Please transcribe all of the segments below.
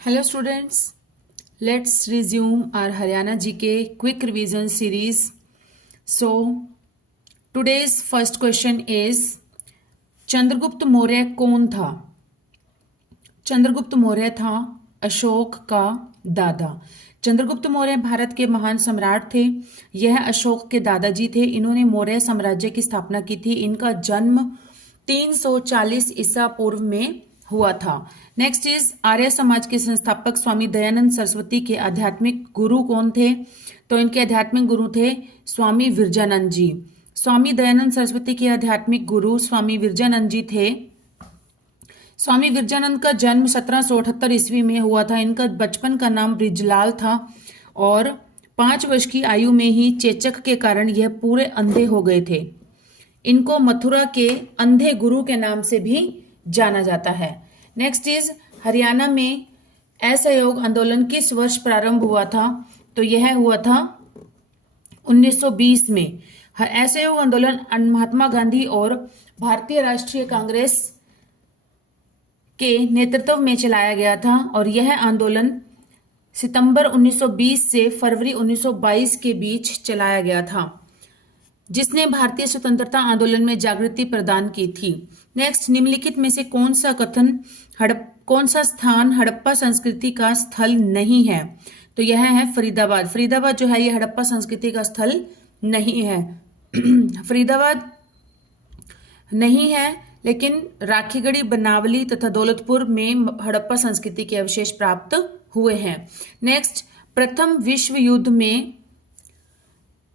Hello students, let's resume our Haryana GK quick revision series. So today's first question is Chandragupta Maurya कौन था? चंद्रगुप्त मौर्य था अशोक का दादा। चंद्रगुप्त मौर्य भारत के महान सम्राट थे। यह अशोक के दादाजी थे। इन्होंने मौर्य साम्राज्य की स्थापना की थी। इनका जन्म 340 ईसा पूर्व में हुआ था। नेक्स्ट इज आर्य समाज के संस्थापक स्वामी दयानंद सरस्वती के आध्यात्मिक गुरु कौन थे? तो इनके आध्यात्मिक गुरु थे स्वामी विरजानंद जी। स्वामी दयानंद सरस्वती के आध्यात्मिक गुरु स्वामी विरजानंद जी थे। स्वामी विरजानंद का जन्म 1778 ईस्वी में हुआ था। इनका बचपन का नाम ब्रिजलाल था और 5 वर्ष की आयु में ही चेचक के कारण यह पूरे अंधे हो गए थे। इनको मथुरा के अंधे गुरु के नाम से भी जाना जाता है। नेक्स्ट इज हरियाणा में असहयोग आंदोलन किस वर्ष प्रारंभ हुआ था? तो यह हुआ था 1920 में। असहयोग आंदोलन महात्मा गांधी और भारतीय राष्ट्रीय कांग्रेस के नेतृत्व में चलाया गया था और यह आंदोलन सितंबर 1920 से फरवरी 1922 के बीच चलाया गया था, जिसने भारतीय स्वतंत्रता आंदोलन में जागृति प्रदान की थी। नेक्स्ट, निम्नलिखित में से कौन सा स्थान हड़प्पा संस्कृति का स्थल नहीं है? तो यह है फरीदाबाद। फरीदाबाद जो है ये हड़प्पा संस्कृति का स्थल नहीं है। फरीदाबाद नहीं है, लेकिन राखीगढ़ी, बनावली तथा दौलतपुर में हड़प्पा संस्कृति के अवशेष प्राप्त हुए हैं। नेक्स्ट, प्रथम विश्व युद्ध में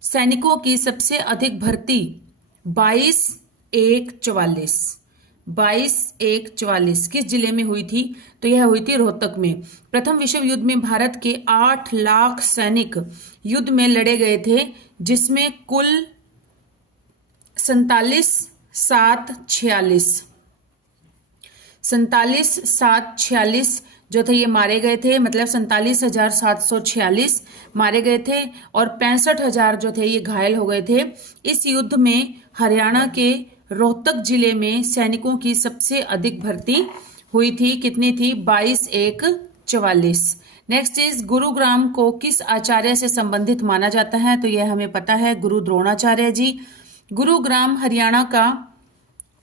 सैनिकों की सबसे अधिक भर्ती 22,144 किस जिले में हुई थी? तो यह हुई थी रोहतक में। प्रथम विश्व युद्ध में भारत के 8 लाख सैनिक युद्ध में लड़े गए थे, जिसमें कुल 47,746 जो थे ये मारे गए थे, मतलब 47,746 मारे गए थे और 65,000 जो थे ये घायल हो गए थे। इस युद्ध में हरियाणा के रोहतक जिले में सैनिकों की सबसे अधिक भर्ती हुई थी। कितनी थी? 22,144। नेक्स्ट इज गुरुग्राम को किस आचार्य से संबंधित माना जाता है? तो यह हमें पता है, गुरु द्रोणाचार्य जी। गुरुग्राम हरियाणा का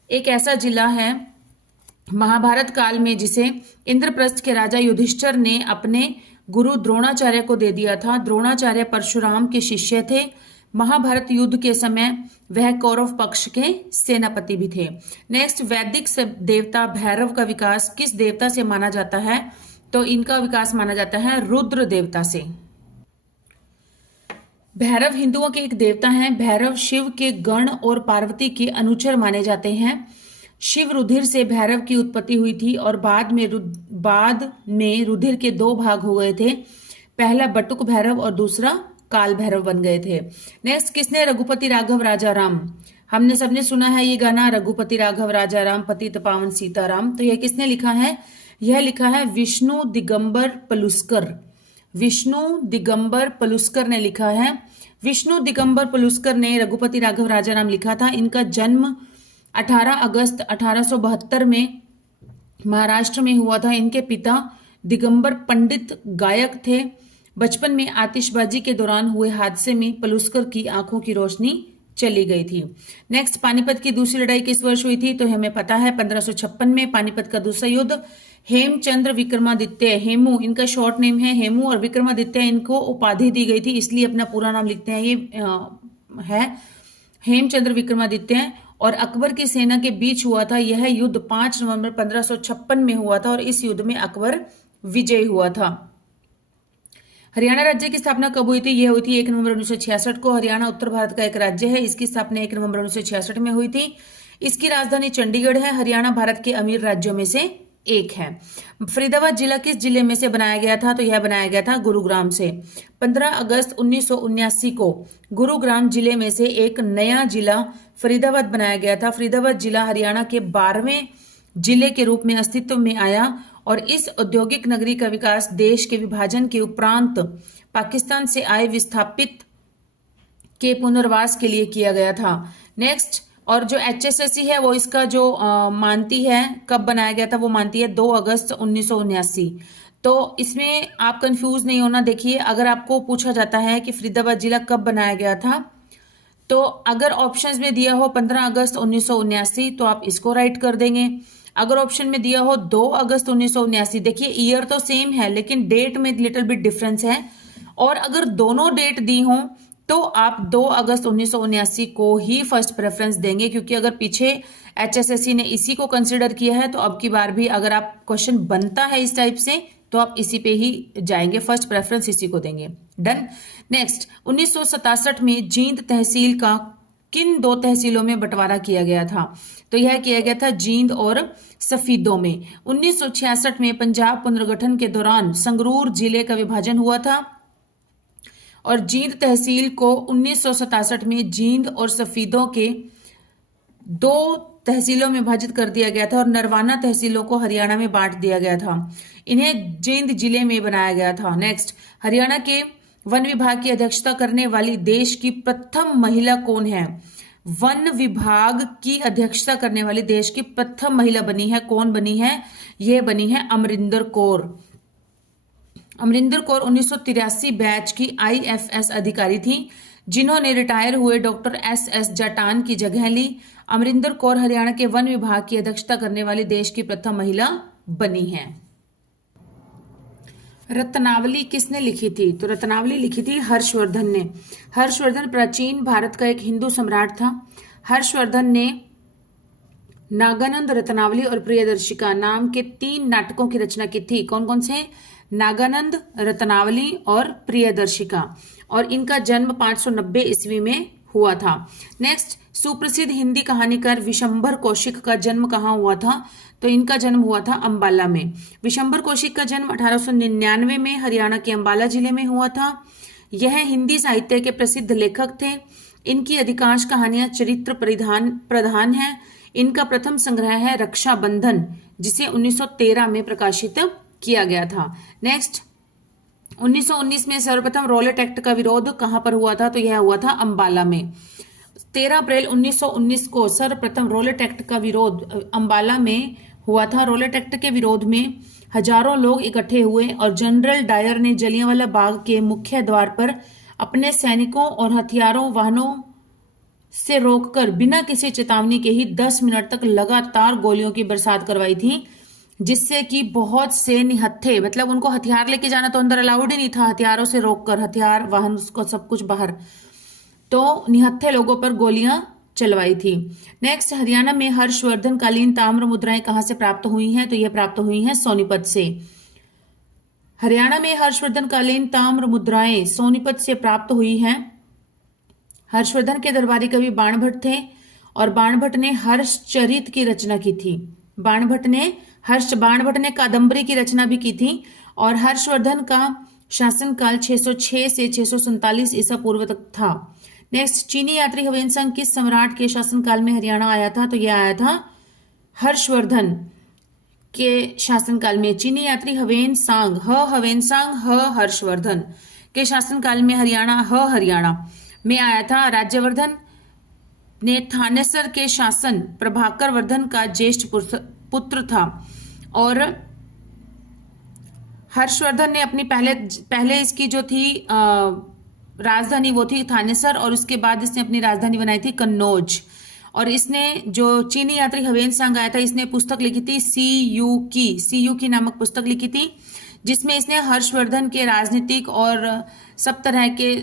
एक ऐसा जिला है महाभारत काल में जिसे इंद्रप्रस्थ के राजा युधिष्ठिर ने अपने गुरु द्रोणाचार्य को दे दिया था। द्रोणाचार्य परशुराम के शिष्य थे। महाभारत युद्ध के समय वह कौरव पक्ष के सेनापति भी थे। नेक्स्ट, वैदिक देवता भैरव का विकास किस देवता से माना जाता है? तो इनका विकास माना जाता है रुद्र देवता से। भैरव हिंदुओं के एक देवता हैं। भैरव शिव के गण और पार्वती के अनुचर माने जाते हैं। शिव रुधिर से भैरव की उत्पत्ति हुई थी और बाद में रुधिर के 2 भाग हो गए थे। पहला बटुक भैरव और दूसरा काल भैरव बन गए थे। नेक्स्ट, किसने रघुपति राघव राजा राम, हमने सबने सुना है ये गाना, रघुपति राघव राजा राम पतित पावन सीताराम, तो यह किसने लिखा है? यह लिखा है विष्णु दिगंबर पलुस्कर। विष्णु दिगंबर पलुस्कर ने लिखा है। विष्णु दिगंबर पलुस्कर ने रघुपति राघव राजा राम लिखा था। इनका जन्म 18 अगस्त 1872 में महाराष्ट्र में हुआ था। इनके पिता दिगंबर पंडित गायक थे। बचपन में आतिशबाजी के दौरान हुए हादसे में पलुस्कर की आंखों की रोशनी चली गई थी। नेक्स्ट, पानीपत की दूसरी लड़ाई किस वर्ष हुई थी? तो हमें पता है 1556 में पानीपत का दूसरा युद्ध। हेमचंद्र विक्रमादित्य, हेमू इनका शॉर्ट नेम है, हेमू, और विक्रमादित्य इनको उपाधि दी गई थी, इसलिए अपना पूरा नाम लिखते हैं। ये है हेमचंद्र विक्रमादित्य। और अकबर की सेना के बीच हुआ था। यह युद्ध 5 नवंबर 1556 में हुआ था और इस युद्ध में अकबर विजयी हुआ था। हरियाणा राज्य की स्थापना कब हुई थी? यह हुई थी 1 नवंबर 1966 को। हरियाणा उत्तर भारत का एक राज्य है। इसकी स्थापना 1 नवंबर 1966 में हुई थी। इसकी राजधानी चंडीगढ़ है। हरियाणा भारत के अमीर राज्यों में से एक है। फरीदाबाद जिला किस जिले में से बनाया गया था? तो यह बनाया गया था गुरुग्राम से। 15 अगस्त 1979 को गुरुग्राम जिले में से एक नया जिला फरीदाबाद बनाया गया था। फरीदाबाद जिला हरियाणा के 12वें जिले के रूप में अस्तित्व में आया और इस औद्योगिक नगरी का विकास देश के विभाजन के उपरांत पाकिस्तान से आए विस्थापित के पुनर्वास के लिए किया गया था। नेक्स्ट, और जो HSSC है वो इसका जो मानती है कब बनाया गया था, वो मानती है 2 अगस्त 1979। तो इसमें आप कंफ्यूज नहीं होना। देखिए, अगर आपको पूछा जाता है कि फरीदाबाद जिला कब बनाया गया था, तो अगर ऑप्शंस में दिया हो 15 अगस्त 1979 तो आप इसको राइट कर देंगे। अगर ऑप्शन में दिया हो 2 अगस्त 1979, देखिए ईयर तो सेम है लेकिन डेट में लिटिल बिट डिफरेंस है, और अगर दोनों डेट दी हो तो आप 2 अगस्त 1979 को ही फर्स्ट प्रेफरेंस देंगे, क्योंकि अगर पीछे एचएसएससी ने इसी को कंसिडर किया है तो अब की बार भी अगर आप क्वेश्चन बनता है इस टाइप से तो आप इसी पे ही जाएंगे, फर्स्ट प्रेफरेंस इसी को देंगे। डन। नेक्स्ट, 1967 में जींद तहसील का किन 2 तहसीलों में बंटवारा किया गया था? तो यह किया गया था जींद और सफीदों में। 1966 में पंजाब पुनर्गठन के दौरान संगरूर जिले का विभाजन हुआ था और जींद तहसील को 1967 में जींद और सफीदों के 2 तहसीलों में विभाजित कर दिया गया था और नरवाना तहसीलों को हरियाणा में बांट दिया गया था। इन्हें जींद जिले में बनाया गया था। नेक्स्ट, हरियाणा के वन विभाग की अध्यक्षता करने वाली देश की प्रथम महिला कौन है? वन विभाग की अध्यक्षता करने वाली देश की प्रथम महिला बनी है, कौन बनी है? यह बनी है अमरिंदर कौर। अमरिंदर कौर 1983 बैच की आईएफएस अधिकारी थी जिन्होंने रिटायर हुए डॉक्टर एस जाटान की जगह ली। अमरिंदर कौर हरियाणा के वन विभाग की अध्यक्षता करने वाली देश की प्रथम महिला बनी है। रत्नावली किसने लिखी थी? तो रत्नावली लिखी थी हर्षवर्धन ने। हर्षवर्धन प्राचीन भारत का एक हिंदू सम्राट था। हर्षवर्धन ने नागानंद, रत्नावली और प्रियदर्शिका नाम के 3 नाटकों की रचना की थी। कौन कौन से? नागानंद, रत्नावली और प्रियदर्शिका। और इनका जन्म 590 ईस्वी में हुआ था। नेक्स्ट, सुप्रसिद्ध हिंदी कहानीकार विशंभर कौशिक का जन्म कहाँ हुआ था? तो इनका जन्म हुआ था अंबाला में। विशंभर कौशिक का जन्म 1899 में हरियाणा के अंबाला जिले में हुआ था। यह हिंदी साहित्य के प्रसिद्ध लेखक थे। इनकी अधिकांश कहानियां चरित्र प्रधान हैं। इनका प्रथम संग्रह है रक्षा बंधन, जिसे 1913 में प्रकाशित किया गया था। नेक्स्ट, 1919 में सर्वप्रथम रॉलेट एक्ट का विरोध कहां पर हुआ था? तो यह हुआ था अंबाला में। 13 अप्रैल 1919 को सर्वप्रथम रॉलेट एक्ट का विरोध अंबाला में हुआ था। रॉलेट एक्ट के विरोध में हजारों लोग इकट्ठे हुए और जनरल डायर ने जलियांवाला बाग के मुख्य द्वार पर अपने सैनिकों और हथियारों वाहनों से रोककर बिना किसी चेतावनी के ही 10 मिनट तक लगातार गोलियों की बरसात करवाई थी, जिससे कि बहुत से निहत्थे, मतलब उनको हथियार लेके जाना तो अंदर अलाउड ही नहीं था, हथियारों से रोककर हथियार वाहन उसको सब कुछ बाहर, तो निहत्थे लोगों पर गोलियां चलवाई थी। नेक्स्ट, हरियाणा में हर्षवर्धन कालीन ताम्र मुद्राएं कहां से प्राप्त हुई हैं? तो यह प्राप्त हुई हैं सोनीपत से। हरियाणा में हर्षवर्धन कालीन ताम्र मुद्राएं सोनीपत से प्राप्त हुई हैं। हर्षवर्धन के दरबारी कवि बाणभट्ट थे और बाणभट्ट ने हर्षचरित की रचना की थी। बाणभट्ट ने कादंबरी की रचना भी की थी। और हर्षवर्धन का शासनकाल 606 से 647 ईसा पूर्व तक था। नेक्स्ट, चीनी यात्री ह्वेनसांग किस सम्राट के शासनकाल में हरियाणा आया था? तो यह आया था हर्षवर्धन के शासनकाल में। चीनी यात्री ह्वेनसांग, हर्षवर्धन के शासनकाल में हरियाणा में आया था। राज्यवर्धन ने थानेसर के शासन प्रभाकर वर्धन का ज्येष्ठ पुत्र था और हर्षवर्धन ने अपनी पहले इसकी जो थी राजधानी वो थी थानेसर, और उसके बाद इसने अपनी राजधानी बनाई थी कन्नौज। और इसने जो चीनी यात्री ह्वेनसांग आया था, इसने पुस्तक लिखी थी सीयू की नामक पुस्तक लिखी थी, जिसमें इसने हर्षवर्धन के राजनीतिक और सब तरह के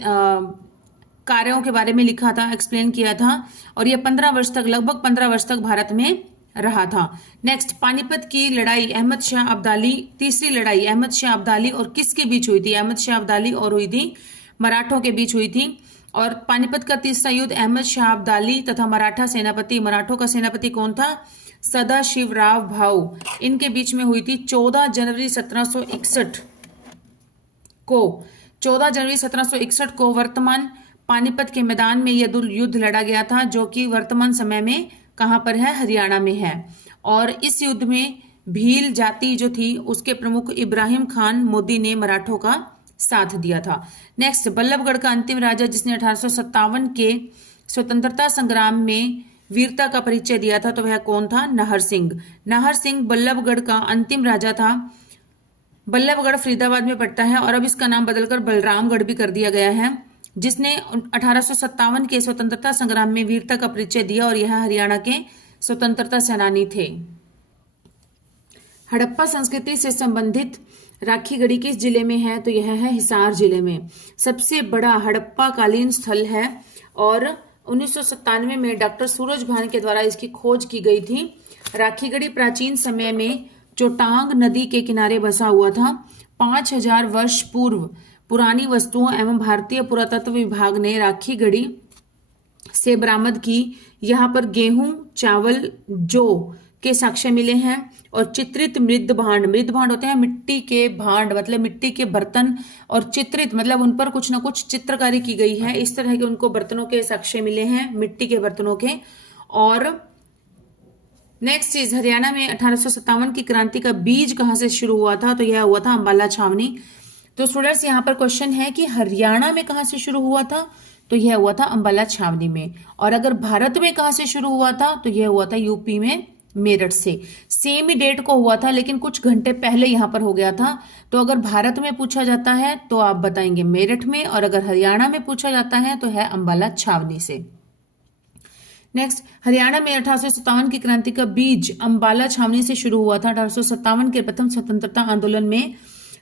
कार्यों के बारे में लिखा था, एक्सप्लेन किया था। और यह लगभग 15 वर्ष तक भारत में रहा था। नेक्स्ट, पानीपत की लड़ाई अहमद शाह अब्दाली, तीसरी लड़ाई अहमद शाह अब्दाली और किसके बीच हुई थी? अहमद शाह अब्दाली और हुई थी मराठों के बीच हुई थी। और पानीपत का तीसरा युद्ध अहमद शाह अब्दाली तथा मराठों का सेनापति कौन था? सदाशिवराव भाऊ, इनके बीच में हुई थी 14 जनवरी 1761 को वर्तमान पानीपत के मैदान में यह युद्ध लड़ा गया था, जो कि वर्तमान समय में कहां पर है? हरियाणा में है। और इस युद्ध में भील जाति जो थी उसके प्रमुख इब्राहिम खान मोदी ने मराठों का साथ दिया था। नेक्स्ट, बल्लभगढ़ का अंतिम राजा जिसने 1857 के स्वतंत्रता संग्राम में वीरता का परिचय दिया था, तो वह कौन था? नाहर सिंह बल्लभगढ़ का अंतिम राजा था। बल्लभगढ़ फरीदाबाद में पड़ता है और अब इसका नाम बदलकर बलरामगढ़ भी कर दिया गया है, जिसने 1857 के स्वतंत्रता संग्राम में वीरता का परिचय दिया और यह हरियाणा के स्वतंत्रता सेनानी थे। हड़प्पा संस्कृति से संबंधित राखी गढ़ी किस जिले में है? तो यह है हिसार जिले में। सबसे बड़ा हड़प्पा कालीन स्थल है और 1997 में डॉक्टर सूरज भान के द्वारा इसकी खोज की गई थी। राखीगढ़ी प्राचीन समय में चोटांग नदी के किनारे बसा हुआ था। 5000 वर्ष पूर्व पुरानी वस्तुओं एवं भारतीय पुरातत्व विभाग ने राखीगढ़ी से बरामद की। यहाँ पर गेहूं, चावल, जौ के साक्ष्य मिले हैं और चित्रित मृद भांड होते हैं मिट्टी के भांड, मतलब मिट्टी के बर्तन, और चित्रित मतलब उन पर कुछ ना कुछ चित्रकारी की गई है। इस तरह के उनको बर्तनों के साक्ष्य मिले हैं, मिट्टी के बर्तनों के। और नेक्स्ट चीज, हरियाणा में 1857 की क्रांति का बीज कहां से शुरू हुआ था? तो यह हुआ था अंबाला छावनी। तो स्टूडेंट्स यहाँ पर क्वेश्चन है कि हरियाणा में कहां से शुरू हुआ था? तो यह हुआ था अंबाला छावनी में। और अगर भारत में कहां से शुरू हुआ था? तो यह हुआ था यूपी में मेरठ से। सेम ही डेट को हुआ था लेकिन कुछ घंटे पहले यहां पर हो गया था। तो अगर भारत में पूछा जाता है तो आप बताएंगे मेरठ में, और अगर हरियाणा में पूछा जाता है तो है अंबाला छावनी से। नेक्स्ट, हरियाणा में 1857 की क्रांति का बीज अंबाला छावनी से शुरू हुआ था। 1857 के प्रथम स्वतंत्रता आंदोलन में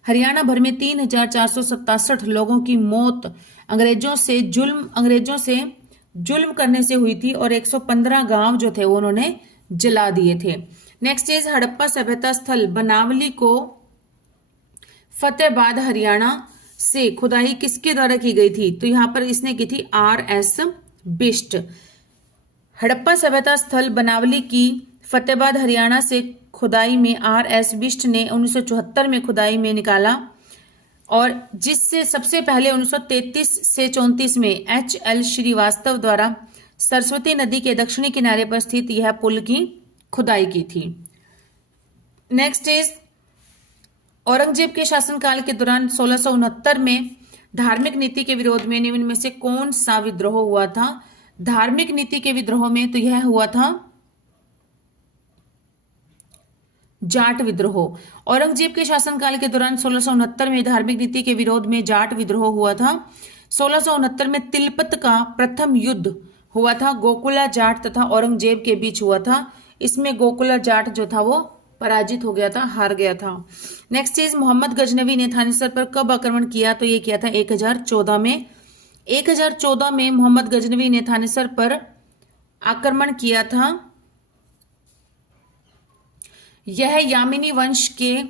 हरियाणा भर में 3467 लोगों की मौत अंग्रेजों से जुल्म करने से हुई थी और 115 गांव जो थे वो उन्होंने जला दिए थे। नेक्स्ट इज हड़प्पा सभ्यता स्थल बनावली को फतेहाबाद हरियाणा से खुदाई किसके द्वारा की गई थी? तो यहां पर इसने की थी R.S. बिष्ट। हड़प्पा सभ्यता स्थल बनावली की फतेहाबाद हरियाणा से खुदाई में R.S. बिष्ट ने 1974 में खुदाई में निकाला, और जिससे सबसे पहले 1933 से 34 में H.L. श्रीवास्तव द्वारा सरस्वती नदी के दक्षिणी किनारे पर स्थित यह पुल की खुदाई की थी। नेक्स्ट इज, औरंगजेब के शासनकाल के दौरान 1669 में धार्मिक नीति के विरोध में निम्न में से कौन सा विद्रोह हुआ था? धार्मिक नीति के विद्रोह में तो यह हुआ था जाट विद्रोह। औरंगजेब के शासनकाल के दौरान 1669 में धार्मिक नीति के विरोध में जाट विद्रोह हुआ था। 1669 में तिलपत का प्रथम युद्ध हुआ था, गोकुला जाट तथा औरंगजेब के बीच हुआ था। इसमें गोकुला जाट जो था वो पराजित हो गया था, हार गया था। नेक्स्ट चीज, मोहम्मद गजनवी ने थानेसर पर कब आक्रमण किया? तो ये किया था 1014 में। 1014 में मोहम्मद गजनवी ने थानेसर पर आक्रमण किया था। यह यामिनी वंश के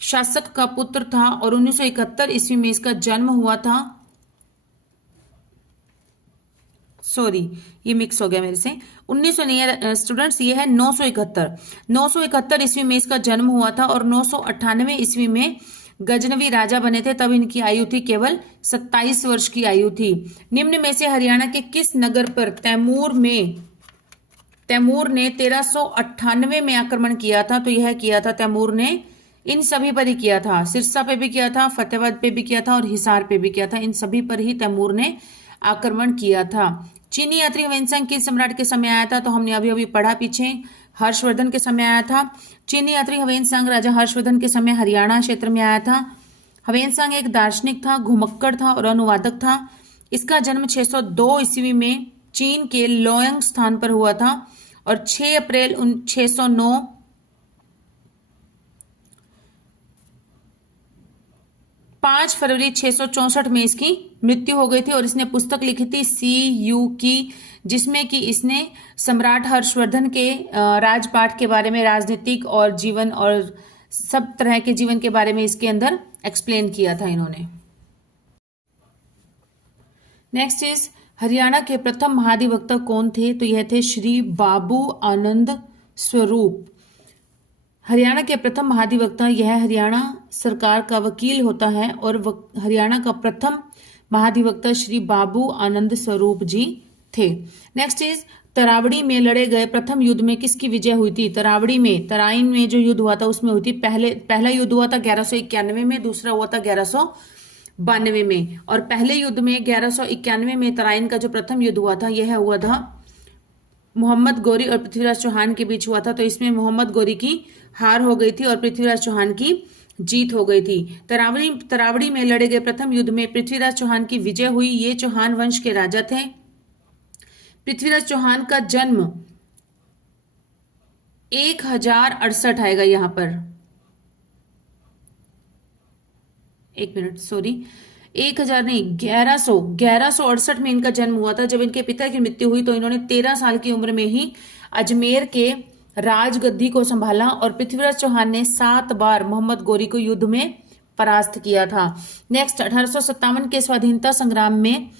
शासक का पुत्र था और 1971 ईस्वी में इसका जन्म हुआ था। सॉरी, ये मिक्स हो गया मेरे से। 1900 स्टूडेंट्स, ये है 971 ईस्वी में इसका जन्म हुआ था और 998 ईस्वी में गजनवी राजा बने थे। तब इनकी आयु थी केवल 27 वर्ष की आयु थी। निम्न में से हरियाणा के किस नगर पर तैमूर ने 1398 में आक्रमण किया था? तो यह किया था तैमूर ने इन सभी पर ही किया था। सिरसा पे भी किया था, फतेहाबाद पे भी किया था और हिसार पे भी किया था। इन सभी पर ही तैमूर ने आक्रमण किया था। चीनी यात्री ह्वेनसांग किस सम्राट के समय आया था? तो हमने अभी अभी पढ़ा पीछे, हर्षवर्धन के समय आया था। चीनी यात्री ह्वेनसांग राजा हर्षवर्धन के समय हरियाणा क्षेत्र में आया था। ह्वेनसांग एक दार्शनिक था, घुमक्कड़ था और अनुवादक था। इसका जन्म 602 ईस्वी में चीन के लोयंग स्थान पर हुआ था और 6 अप्रैल 609 5 फरवरी 664 में इसकी मृत्यु हो गई थी। और इसने पुस्तक लिखी थी CU की, जिसमें कि इसने सम्राट हर्षवर्धन के राजपाट के बारे में, राजनीतिक और जीवन और सब तरह के जीवन के बारे में इसके अंदर एक्सप्लेन किया था इन्होंने। नेक्स्ट इज, हरियाणा के प्रथम महाधिवक्ता कौन थे? तो यह थे श्री बाबू आनंद स्वरूप। हरियाणा के प्रथम महाधिवक्ता, यह हरियाणा सरकार का वकील होता है और हरियाणा का प्रथम महाधिवक्ता श्री बाबू आनंद स्वरूप जी थे। नेक्स्ट इज, तरावड़ी में लड़े गए प्रथम युद्ध में किसकी विजय हुई थी? तरावड़ी में, तराइन में जो युद्ध हुआ था उसमें हुई थी। पहला युद्ध हुआ था 1191 में, दूसरा हुआ था 1192 में। और पहले युद्ध में 1191 में तराइन का जो प्रथम युद्ध हुआ था यह हुआ था मोहम्मद गौरी और पृथ्वीराज चौहान के बीच हुआ था। तो इसमें मोहम्मद गौरी की हार हो गई थी और पृथ्वीराज चौहान की जीत हो गई थी। तरावड़ी में लड़े गए प्रथम युद्ध में पृथ्वीराज चौहान की विजय हुई। ये चौहान वंश के राजा थे। पृथ्वीराज चौहान का जन्म 1068 आएगा यहां पर, एक मिनट सॉरी, 1000 नहीं, 1168 में इनका जन्म हुआ था। जब इनके पिता की मृत्यु हुई तो इन्होंने 13 साल की उम्र में ही अजमेर के राजगद्दी को संभाला और पृथ्वीराज चौहान ने 7 बार मोहम्मद गोरी को युद्ध में परास्त किया था। नेक्स्ट, 1857 के स्वाधीनता संग्राम में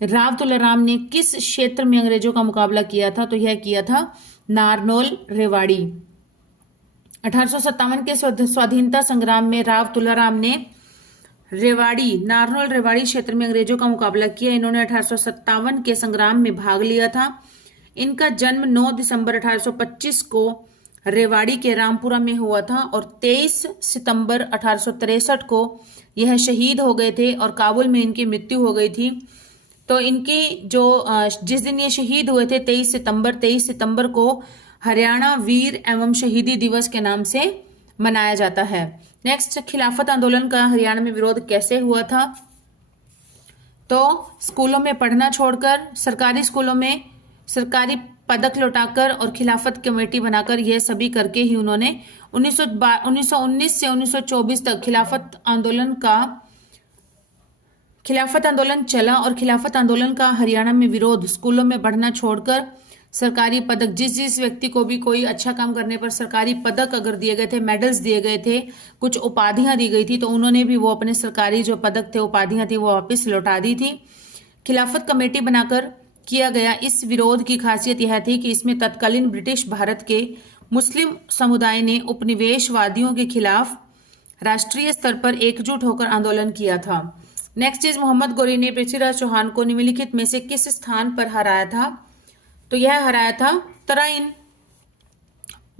राव तुलाराम ने किस क्षेत्र में अंग्रेजों का मुकाबला किया था? तो यह किया था नारनौल रेवाड़ी। 1857 के स्वाधीनता संग्राम में राव तुलाराम ने नारनौल रेवाड़ी क्षेत्र में अंग्रेजों का मुकाबला किया। इन्होंने 1857 के संग्राम में भाग लिया था। इनका जन्म 9 दिसंबर 1825 को रेवाड़ी के रामपुरा में हुआ था और 23 सितंबर 1863 को यह शहीद हो गए थे और काबुल में इनकी मृत्यु हो गई थी। तो इनकी जो जिस दिन ये शहीद हुए थे 23 सितंबर को हरियाणा वीर एवं शहीदी दिवस के नाम से मनाया जाता है। नेक्स्ट, खिलाफत आंदोलन का हरियाणा में विरोध कैसे हुआ था? तो स्कूलों में पढ़ना छोड़कर, सरकारी स्कूलों में सरकारी पदक लौटाकर और खिलाफत कमेटी बनाकर, यह सभी करके ही उन्होंने 1919 से 1924 तक खिलाफत आंदोलन चला और खिलाफत आंदोलन का हरियाणा में विरोध, स्कूलों में पढ़ना छोड़कर सरकारी पदक, जिस व्यक्ति को भी कोई अच्छा काम करने पर सरकारी पदक अगर दिए गए थे, मेडल्स दिए गए थे, कुछ उपाधियां दी गई थी, तो उन्होंने भी वो अपने सरकारी जो पदक थे, उपाधियां थी, वो वापस लौटा दी थी। खिलाफत कमेटी बनाकर किया गया इस विरोध की खासियत यह थी कि इसमें तत्कालीन ब्रिटिश भारत के मुस्लिम समुदाय ने उपनिवेशवादियों के खिलाफ राष्ट्रीय स्तर पर एकजुट होकर आंदोलन किया था। नेक्स्ट इज, मोहम्मद गोरी ने पृथ्वीराज चौहान को निम्नलिखित में से किस स्थान पर हराया था? तो यह हराया था तराइन।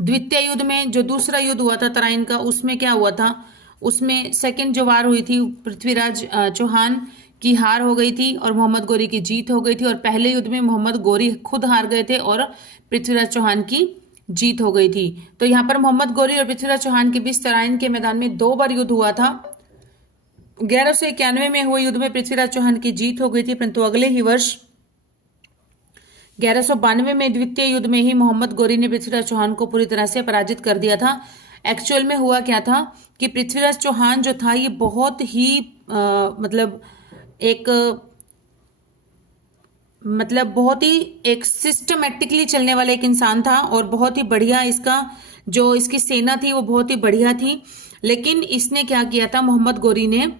द्वितीय युद्ध में जो दूसरा युद्ध हुआ था तराइन का, उसमें क्या हुआ था? उसमें सेकंड जो वार हुई थी, पृथ्वीराज चौहान की हार हो गई थी और मोहम्मद गोरी की जीत हो गई थी। और पहले युद्ध में मोहम्मद गोरी खुद हार गए थे और पृथ्वीराज चौहान की जीत हो गई थी। तो यहाँ पर मोहम्मद गोरी और पृथ्वीराज चौहान के बीच तराइन के मैदान में 2 बार युद्ध हुआ था। 1191 में हुए युद्ध में पृथ्वीराज चौहान की जीत हो गई थी, परंतु अगले ही वर्ष 1192 में द्वितीय युद्ध में ही मोहम्मद गोरी ने पृथ्वीराज चौहान को पूरी तरह से पराजित कर दिया था। एक्चुअल में हुआ क्या था कि पृथ्वीराज चौहान जो था ये बहुत ही बहुत ही एक सिस्टमेटिकली चलने वाला एक इंसान था और बहुत ही बढ़िया इसकी सेना थी वो बहुत ही बढ़िया थी। लेकिन इसने क्या किया था, मोहम्मद गोरी ने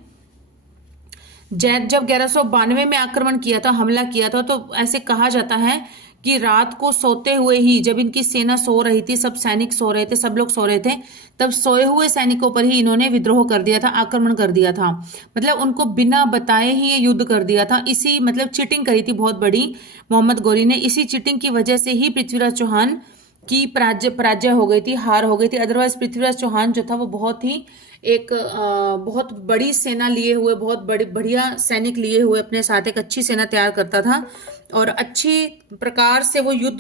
जब 1192 में आक्रमण किया था, हमला किया था, तो ऐसे कहा जाता है कि रात को सोते हुए ही, जब इनकी सेना सो रही थी, सब सैनिक सो रहे थे, सब लोग सो रहे थे, तब सोए हुए सैनिकों पर ही इन्होंने विद्रोह कर दिया था, आक्रमण कर दिया था। मतलब उनको बिना बताए ही ये युद्ध कर दिया था। इसी चीटिंग करी थी बहुत बड़ी मोहम्मद गोरी ने। इसी चीटिंग की वजह से ही पृथ्वीराज चौहान की पराजय हो गई थी, हार हो गई थी। अदरवाइज पृथ्वीराज चौहान जो था वो बहुत ही बहुत बड़ी सेना लिए हुए, बहुत बढ़िया सैनिक लिए हुए अपने साथ एक अच्छी सेना तैयार करता था और अच्छी प्रकार से वो युद्ध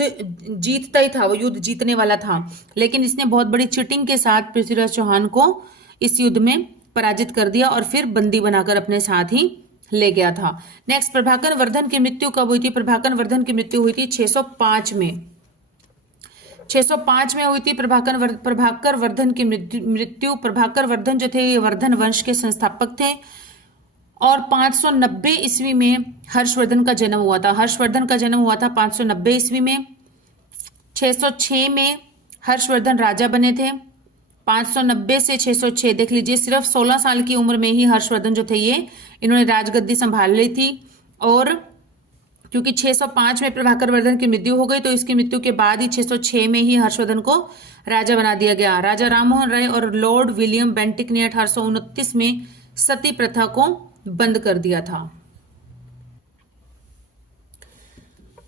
जीतता ही था, वो युद्ध जीतने वाला था। लेकिन इसने बहुत बड़ी चीटिंग के साथ पृथ्वीराज चौहान को इस युद्ध में पराजित कर दिया और फिर बंदी बनाकर अपने साथ ही ले गया था। नेक्स्ट, प्रभाकर वर्धन की मृत्यु कब हुई थी? प्रभाकर वर्धन की मृत्यु हुई थी 605 में। 605 में हुई थी प्रभाकर वर्धन की मृत्यु। प्रभाकर वर्धन जो थे ये वर्धन वंश के संस्थापक थे और 590 ईस्वी में हर्षवर्धन का जन्म हुआ था। हर्षवर्धन का जन्म हुआ था 590 ईस्वी में। 606 में हर्षवर्धन राजा बने थे। 590 से 606 देख लीजिए, सिर्फ 16 साल की उम्र में ही हर्षवर्धन जो थे इन्होंने राजगद्दी संभाल ली थी। और क्योंकि 605 में प्रभाकर वर्धन की मृत्यु हो गई तो इसकी मृत्यु के बाद ही 606 में ही हर्षवर्धन को राजा बना दिया गया। राजा राममोहन राय और लॉर्ड विलियम बेंटिक ने 1829 में सती प्रथा को बंद कर दिया था।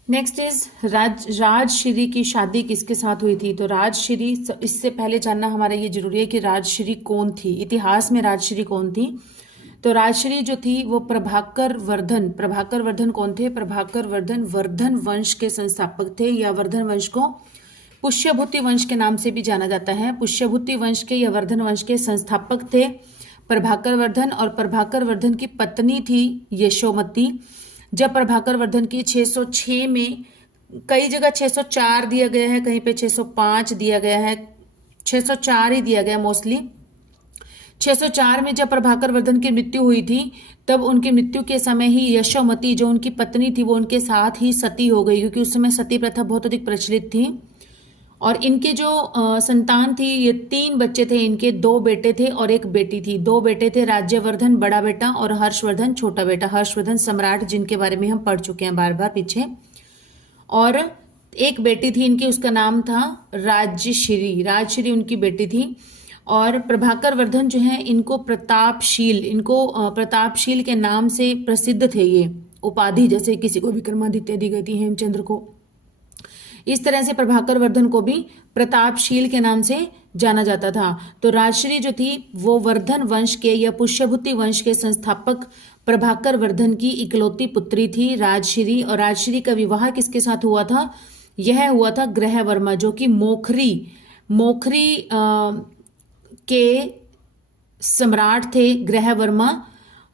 नेक्स्ट इज राजश्री की शादी किसके साथ हुई थी? तो राजश्री, इससे पहले जानना हमारा ये जरूरी है कि राजश्री कौन थी, इतिहास में राजश्री कौन थी। तो राजश्री जो थी वो प्रभाकर वर्धन कौन थे? प्रभाकर वर्धन वर्धन वंश के संस्थापक थे या वर्धन वंश को पुष्यभूति वंश के नाम से भी जाना जाता है। पुष्यभूति वंश के या वर्धन वंश के संस्थापक थे प्रभाकर वर्धन, और प्रभाकर वर्धन की पत्नी थी यशोमती। जब प्रभाकर वर्धन की 606 में, कई जगह 604 दिया गया है, कहीं पे 605 दिया गया है, 604 ही दिया गया मोस्टली। 604 में जब प्रभाकर वर्धन की मृत्यु हुई थी, तब उनकी मृत्यु के समय ही यशोमती जो उनकी पत्नी थी वो उनके साथ ही सती हो गई, क्योंकि उस समय सती प्रथा बहुत अधिक प्रचलित थी। और इनके जो संतान थी, ये 3 बच्चे थे इनके, 2 बेटे थे और 1 बेटी थी। 2 बेटे थे, राज्यवर्धन बड़ा बेटा और हर्षवर्धन छोटा बेटा, हर्षवर्धन सम्राट जिनके बारे में हम पढ़ चुके हैं बार बार पीछे। और 1 बेटी थी इनकी, उसका नाम था राजश्री, राजश्री उनकी बेटी थी। और प्रभाकर वर्धन जो है इनको प्रतापशील के नाम से प्रसिद्ध थे। ये उपाधि जैसे किसी को विक्रमादित्य दी गई थी, हेमचंद्र को, इस तरह से प्रभाकर वर्धन को भी प्रतापशील के नाम से जाना जाता था। तो राजश्री जो थी वो वर्धन वंश के या पुष्यभूति वंश के संस्थापक प्रभाकर वर्धन की इकलौती पुत्री थी राजश्री। और राजश्री का विवाह किसके साथ हुआ था? यह हुआ था ग्रहवर्मा, जो कि मोखरी के सम्राट थे ग्रहवर्मा,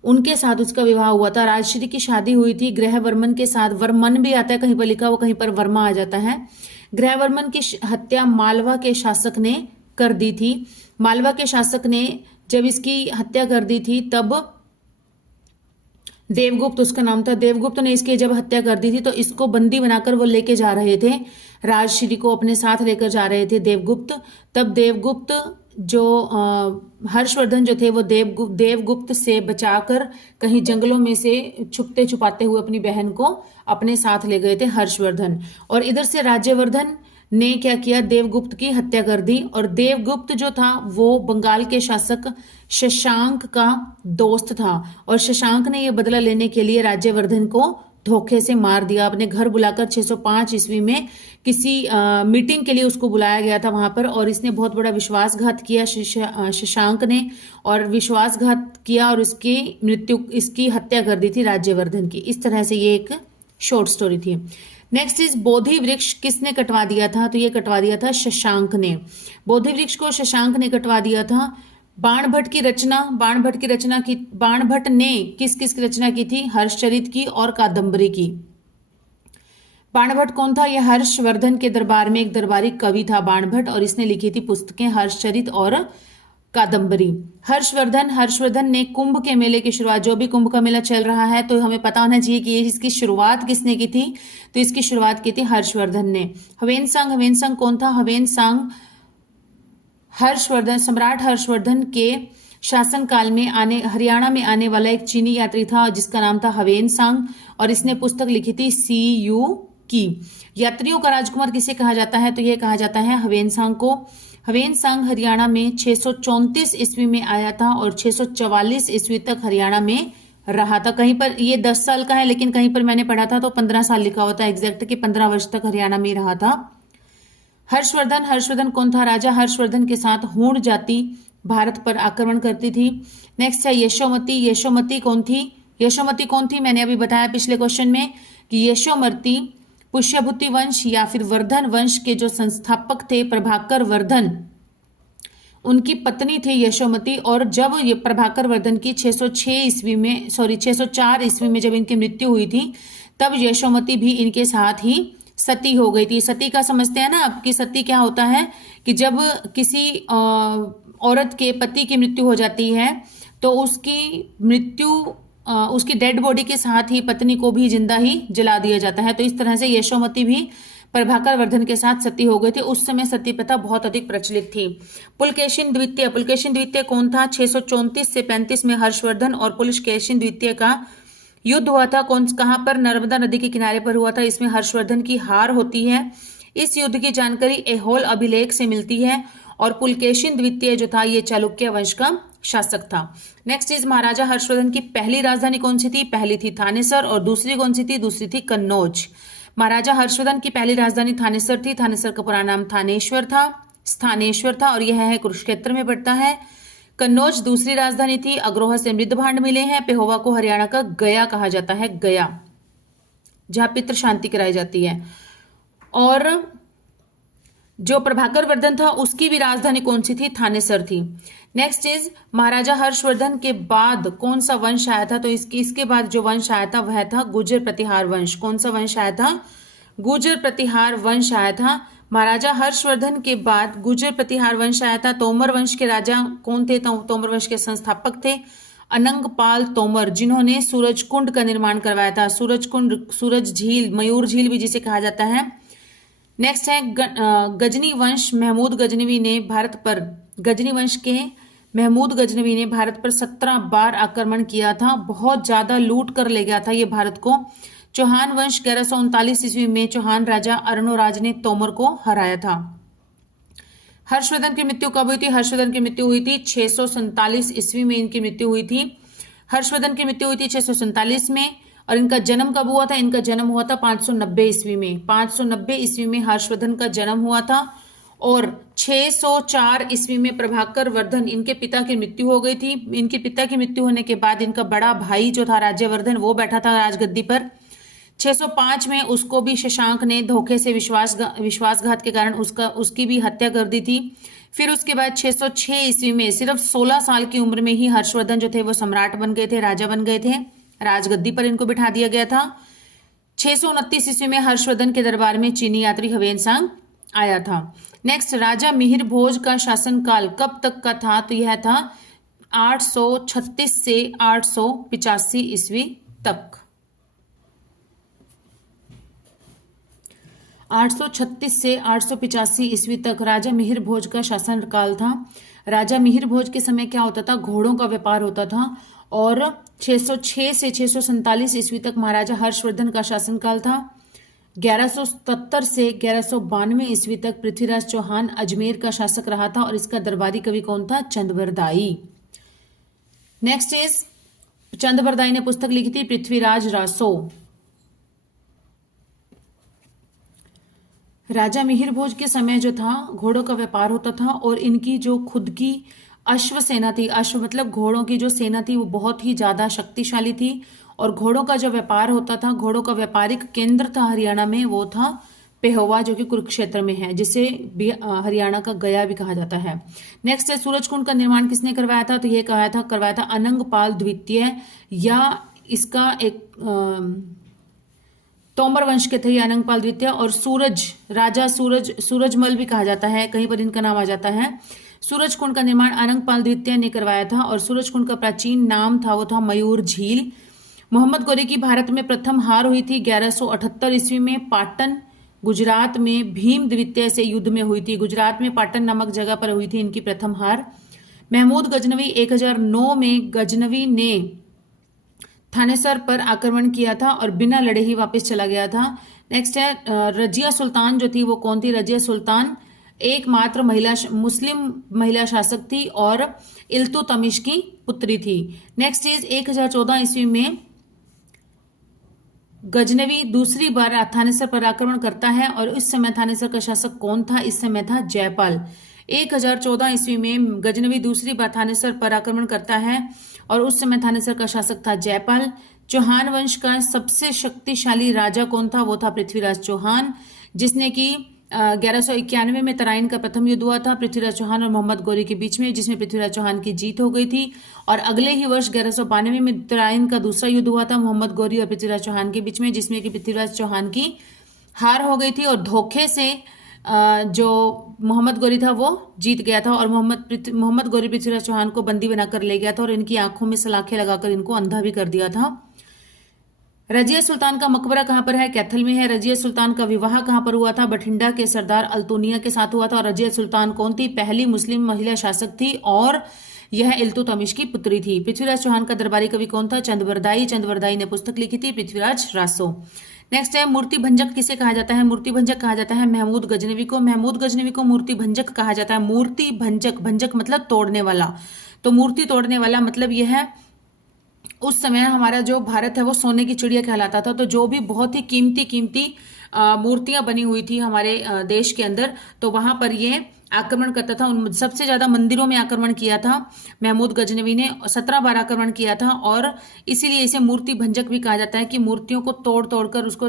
उनके साथ उसका विवाह हुआ था। राजश्री की शादी हुई थी ग्रहवर्मन के साथ। वर्मन भी आता है, कहीं पर लिखा हुआ, कहीं पर वर्मा आ जाता है। ग्रहवर्मन की हत्या मालवा के शासक ने कर दी थी। मालवा के शासक ने जब इसकी हत्या कर दी थी, तब देवगुप्त उसका नाम था, देवगुप्त ने इसकी जब हत्या कर दी थी तो इसको बंदी बनाकर वो लेके जा रहे थे, राजश्री को अपने साथ लेकर जा रहे थे देवगुप्त। तब देवगुप्त जो हर्षवर्धन जो थे वो देवगुप्त से बचाकर कहीं जंगलों में से छुपते छुपाते हुए अपनी बहन को अपने साथ ले गए थे हर्षवर्धन। और इधर से राज्यवर्धन ने क्या किया? देवगुप्त की हत्या कर दी। और देवगुप्त जो था वो बंगाल के शासक शशांक का दोस्त था, और शशांक ने यह बदला लेने के लिए राज्यवर्धन को धोखे से मार दिया। अपने घर बुलाकर 605 ईस्वी में किसी मीटिंग के लिए उसको बुलाया गया था वहां पर, और इसने बहुत बड़ा विश्वासघात किया शशांक ने, और विश्वासघात किया और इसकी हत्या कर दी थी राज्यवर्धन की। इस तरह से ये एक शॉर्ट स्टोरी थी। नेक्स्ट इज बोधि वृक्ष किसने कटवा दिया था? तो ये कटवा दिया था शशांक ने। बोधि वृक्ष को शशांक ने कटवा दिया था। बाणभट्ट ने किस किस की रचना की थी? हर्षचरित की और कादंबरी की। बाणभट्ट कौन था? यह हर्षवर्धन के दरबार में एक दरबारी कवि था बाणभट्ट, और इसने लिखी थी पुस्तकें हर्षचरित और कादंबरी। हर्षवर्धन ने कुंभ के मेले की शुरुआत, जो भी कुंभ का मेला चल रहा है तो हमें पता होना चाहिए कि इसकी शुरुआत किसने की थी? तो इसकी शुरुआत की थी हर्षवर्धन ने। हवेनसांग कौन था? हवेनसांग सम्राट हर्षवर्धन के शासनकाल में हरियाणा में आने वाला एक चीनी यात्री था जिसका नाम था हवेनसांग, और इसने पुस्तक लिखी थी CU की। यात्रियों का राजकुमार किसे कहा जाता है? तो यह कहा जाता है हवेनसांग को। हवेनसांग हरियाणा में 634 ईस्वी में आया था और 644 ईस्वी तक हरियाणा में रहा था। कहीं पर ये 10 साल का है, लेकिन कहीं पर मैंने पढ़ा था तो 15 साल लिखा हुआ था एग्जैक्ट, कि 15 वर्ष तक हरियाणा में रहा था। हर्षवर्धन कौन था? राजा हर्षवर्धन के साथ हूण जाति भारत पर आक्रमण करती थी। नेक्स्ट है यशोमती कौन थी? मैंने अभी बताया पिछले क्वेश्चन में कि यशोमती पुष्यभूति वंश या फिर वर्धन वंश के जो संस्थापक थे प्रभाकर वर्धन, उनकी पत्नी थी यशोमती। और जब ये प्रभाकर वर्धन की 604 ईस्वी में जब इनकी मृत्यु हुई थी, तब यशोमती भी इनके साथ ही सती हो गई थी। सती का समझते हैं ना आपकी? सती क्या होता है कि जब किसी औरत के पति की मृत्यु हो जाती है तो उसकी डेड बॉडी के साथ ही पत्नी को भी जिंदा ही जला दिया जाता है। तो इस तरह से यशोमती भी प्रभाकर वर्धन के साथ सती हो गई थी। उस समय सती प्रथा बहुत अधिक प्रचलित थी। पुलकेशिन द्वितीय कौन था? 634 से 35 में हर्षवर्धन और पुलकेशिन द्वितीय का युद्ध हुआ था। कहां पर? नर्मदा नदी के किनारे पर हुआ था। इसमें हर्षवर्धन की हार होती है। इस युद्ध की जानकारी ऐहोल अभिलेख से मिलती है। और पुलकेशिन द्वितीय जो था ये चालुक्य वंश का शासक था। नेक्स्ट इज महाराजा हर्षवर्धन की पहली राजधानी कौन सी थी? पहली थी थानेसर। और दूसरी कौन सी थी? दूसरी थी कन्नौज। महाराजा हर्षवर्धन की पहली राजधानी थानेसर थी। थानेसर का पुराना नाम स्थानेश्वर था और यह है कुरुक्षेत्र में पड़ता है। कन्नौज दूसरी राजधानी थी। अग्रोहा से मृद भांड मिले हैं। पेहोवा को हरियाणा का गया कहा जाता है, गया, जहां पितृ शांति कराई जाती है। और जो प्रभाकर वर्धन था उसकी भी राजधानी कौन सी थी? थानेसर थी। नेक्स्ट इज महाराजा हर्षवर्धन के बाद कौन सा वंश आया था? तो इसके बाद जो वंश आया था वह था गुर्जर प्रतिहार वंश। कौन सा वंश आया था? गुर्जर प्रतिहार वंश आया था। महाराजा हर्षवर्धन के बाद गुर्जर प्रतिहार वंश आया था। तोमर वंश के राजा कौन थे? तोमर वंश के संस्थापक थे अनंगपाल तोमर, जिन्होंने सूरज कुंड का निर्माण करवाया था। सूरज कुंड, सूरज झील, मयूर झील भी जिसे कहा जाता है। नेक्स्ट है गजनी वंश। महमूद गजनवी ने भारत पर, गजनी वंश के महमूद गजनवी ने भारत पर 17 बार आक्रमण किया था। बहुत ज्यादा लूट कर ले गया था ये भारत को। चौहान वंश 1139 ईस्वी में चौहान राजा अरुणोराज ने तोमर को हराया था। हर्षवर्धन की मृत्यु कब हुई थी? हर्षवर्धन की मृत्यु हुई थी 647 ईस्वी में इनकी मृत्यु हुई थी। हर्षवर्धन की मृत्यु हुई थी 647 में। और इनका जन्म कब हुआ था? इनका जन्म हुआ था 590 ईस्वी में। 590 ईस्वी में हर्षवर्धन का जन्म हुआ था और 604 ईस्वी में प्रभाकर वर्धन, इनके पिता की मृत्यु हो गई थी। इनके पिता की मृत्यु होने के बाद इनका बड़ा भाई जो था राज्यवर्धन, वो बैठा था राजगद्दी पर। 605 में उसको भी शशांक ने धोखे से विश्वासघात के कारण उसकी भी हत्या कर दी थी। फिर उसके बाद 606 ईस्वी में सिर्फ 16 साल की उम्र में ही हर्षवर्धन जो थे वो सम्राट बन गए थे, राजा बन गए थे। राजगद्दी पर इनको बिठा दिया गया था। 629 ईस्वी में हर्षवर्धन के दरबार में चीनी यात्री ह्वेनसांग आया था। नेक्स्ट, राजा मिहिर भोज का शासनकाल कब तक का था? तो यह था 836 से 885 ईस्वी तक। 836 से 885 ईस्वी तक राजा मिहिर भोज का शासनकाल था। राजा मिहिर भोज के समय क्या होता था? घोड़ों का व्यापार होता था। और 606 से 647 ईस्वी तक महाराजा हर्षवर्धन का शासनकाल था। 1177 से 1192 ईस्वी तक पृथ्वीराज चौहान अजमेर का शासक रहा था और इसका दरबारी कवि कौन था? चंदबरदाई। नेक्स्ट इज, चंदबरदाई ने पुस्तक लिखी थी पृथ्वीराज रासो। राजा मिहिर भोज के समय जो था घोड़ों का व्यापार होता था और इनकी जो खुद की अश्व सेना थी, अश्व मतलब घोड़ों की जो सेना थी वो बहुत ही ज्यादा शक्तिशाली थी। और घोड़ों का जो व्यापार होता था, घोड़ों का व्यापारिक केंद्र था हरियाणा में, वो था पेहोवा जो कि कुरुक्षेत्र में है, जिसे हरियाणा का गया भी कहा जाता है। नेक्स्ट है, सूरजकुंड का निर्माण किसने करवाया था? तो ये करवाया था अनंगपाल द्वितीय, या इसका एक तोमर वंश के थे अनंगपाल द्वितीय। और राजा सूरजमल भी कहा जाता है, कहीं पर इनका नाम आ जाता है। सूरजकुंड का निर्माण अनंगपाल द्वितीय ने करवाया था और सूरजकुंड का प्राचीन नाम था वो था मयूर झील। मोहम्मद गौरी की भारत में प्रथम हार हुई थी 1178 ईस्वी में पाटन, गुजरात में भीम द्वितीय से युद्ध में हुई थी। गुजरात में पाटन नामक जगह पर हुई थी इनकी प्रथम हार। महमूद गजनवी 1009 में गजनवी ने थानेसर पर आक्रमण किया था और बिना लड़े ही वापस चला गया था। नेक्स्ट है, रजिया सुल्तान जो थी वो कौन थी? रजिया सुल्तान एकमात्र मुस्लिम महिला शासक थी और इल्तुतमिश की पुत्री थी। नेक्स्ट इज 1014 ईस्वी में गजनवी दूसरी बार थानेसर पर आक्रमण करता है और इस समय थानेसर का शासक कौन था? इस समय था जयपाल। 1014 ईस्वी में गजनवी दूसरी बार थानेसर पर आक्रमण करता है और उस समय थानेसर का शासक था जयपाल। चौहान वंश का सबसे शक्तिशाली राजा कौन था? वो था पृथ्वीराज चौहान, जिसने कि 1191 में तराइन का प्रथम युद्ध हुआ था पृथ्वीराज चौहान और मोहम्मद गौरी के बीच में, जिसमें पृथ्वीराज चौहान की जीत हो गई थी। और अगले ही वर्ष 1192 में तराइन का दूसरा युद्ध हुआ था मोहम्मद गौरी और पृथ्वीराज चौहान के बीच में, जिसमें कि पृथ्वीराज चौहान की हार हो गई थी और धोखे से जो मोहम्मद गौरी था वो जीत गया था और मोहम्मद गौरी पृथ्वीराज चौहान को बंदी बनाकर ले गया था और इनकी आंखों में सलाखें लगाकर इनको अंधा भी कर दिया था। रजिया सुल्तान का मकबरा कहां पर है? कैथल में है। रजिया सुल्तान का विवाह कहां पर हुआ था? बठिंडा के सरदार अल्तुनिया के साथ हुआ था। और रजिया सुल्तान कौन थी? पहली मुस्लिम महिला शासक थी और यह इल्तुतमिश की पुत्री थी। पृथ्वीराज चौहान का दरबारी कवि कौन था? चंदबरदाई। चंदबरदाई ने पुस्तक लिखी थी पृथ्वीराज रासो। नेक्स्ट है, मूर्ति भंजक किसे कहा जाता है? मूर्ति भंजक कहा जाता है महमूद गजनवी को। महमूद गजनवी को मूर्ति भंजक कहा जाता है। मूर्ति भंजक, भंजक मतलब तोड़ने वाला, तो मूर्ति तोड़ने वाला मतलब यह है, उस समय हमारा जो भारत है वो सोने की चिड़िया कहलाता था, तो जो भी बहुत ही कीमती मूर्तियां बनी हुई थी हमारे देश के अंदर, तो वहां पर ये आक्रमण करता था। उन सबसे ज्यादा मंदिरों में आक्रमण किया था महमूद गजनवी ने, 17 बार आक्रमण किया था। और इसीलिए इसे मूर्ति भंजक भी कहा जाता है कि मूर्तियों को तोड़ तोड़ कर उसको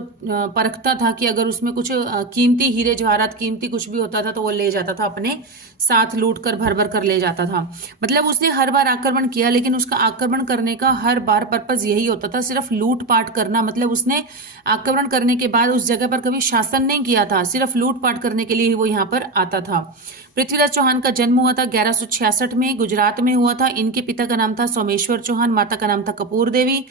परखता था कि अगर उसमें कुछ कीमती हीरे जवाहरात, कीमती कुछ भी होता था तो वो ले जाता था, अपने साथ लूट कर भर भर कर ले जाता था। मतलब उसने हर बार आक्रमण किया, लेकिन उसका आक्रमण करने का हर बार पर्पज यही होता था, सिर्फ लूटपाट करना। मतलब उसने आक्रमण करने के बाद उस जगह पर कभी शासन नहीं किया था, सिर्फ लूटपाट करने के लिए ही वो यहाँ पर आता था। पृथ्वीराज चौहान का जन्म हुआ था 1166 में, गुजरात में हुआ था। इनके पिता का नाम था सोमेश्वर चौहान, माता का नाम था कपूर देवी,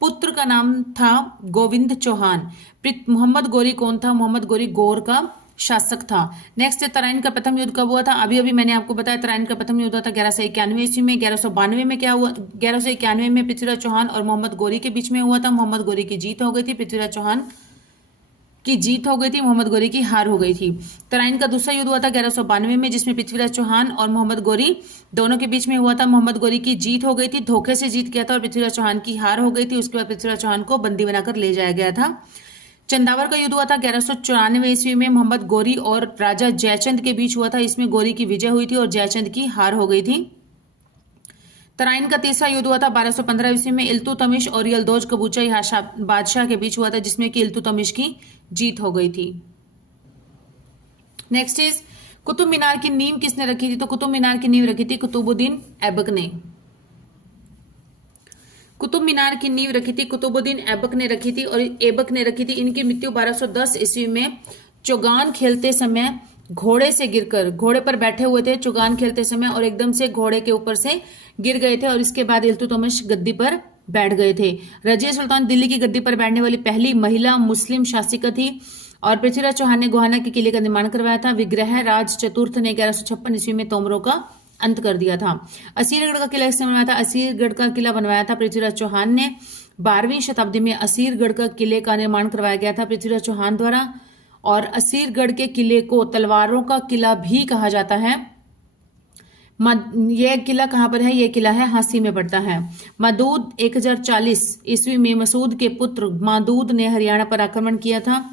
पुत्र का नाम था गोविंद चौहान। मोहम्मद गोरी कौन था? मोहम्मद गोरी गौर का शासक था। नेक्स्ट, तराइन का प्रथम युद्ध कब हुआ था? अभी अभी मैंने आपको बताया, तराइन का प्रथम युद्ध हुआ था 1191 ईस्वी में। 1192 में क्या हुआ? 1191 में पृथ्वीराज चौहान और मोहम्मद गोरी के बीच में हुआ था। मोहम्मद गोरी की जीत हो गई थी, पृथ्वीराज चौहान की जीत हो गई थी, मोहम्मद गोरी की हार हो गई थी। तराइन का दूसरा युद्ध हुआ था 1192 में, जिसमें पृथ्वीराज चौहान और मोहम्मद गोरी दोनों के बीच में हुआ था। मोहम्मद गोरी की जीत हो गई थी, धोखे से जीत गया था, और पृथ्वीराज चौहान की हार हो गई थी। उसके बाद पृथ्वीराज चौहान को बंदी बनाकर ले जाया गया था। चंदावर का युद्ध हुआ था 1194 ईस्वी में, मोहम्मद गोरी और राजा जयचंद के बीच हुआ था। इसमें गोरी की विजय हुई थी और जयचंद की हार हो गई थी। तराइन का तीसरा युद्ध हुआ था 1215 ईस्वी में, इल्तुतमिश और यल्दौज कबूचा बादशाह के बीच हुआ था, जिसमें कि इल्तुतमिश की जीत हो गई थी। नेक्स्ट इज कुतुब मीनार की नींव किसने रखी थी? तो कुतुब मीनार की नींव रखी थी कुतुबुद्दीन ऐबक ने। कुतुब मीनार की नींव रखी थी कुतुबुद्दीन ऐबक ने रखी थी, और ऐबक ने रखी थी। इनकी मृत्यु 1210 ईस्वी में चौगान खेलते समय घोड़े से गिरकर, घोड़े पर बैठे हुए थे चौगान खेलते समय, और एकदम से घोड़े के ऊपर से गिर गए थे, और इसके बाद इल्तुतमिश गद्दी पर बैठ गए थे। रजिया सुल्तान दिल्ली की गद्दी पर बैठने वाली पहली महिला मुस्लिम शासिका थी। और पृथ्वीराज चौहान ने गोहाना के किले का निर्माण करवाया था। विग्रह राज चतुर्थ ने 1156 ईस्वी में तोमरों का अंत कर दिया था। असीरगढ़ का किला किसने बनवाया था? असीरगढ़ का किला बनवाया था पृथ्वीराज चौहान ने। 12वीं शताब्दी में असीरगढ़ का किले का निर्माण करवाया गया था पृथ्वीराज चौहान द्वारा। और असीरगढ़ के किले को तलवारों का किला भी कहा जाता है। यह किला कहाँ पर है? यह किला है हांसी में पड़ता है। मदूद 1040 ईस्वी में मसूद के पुत्र मादूद ने हरियाणा पर आक्रमण किया था।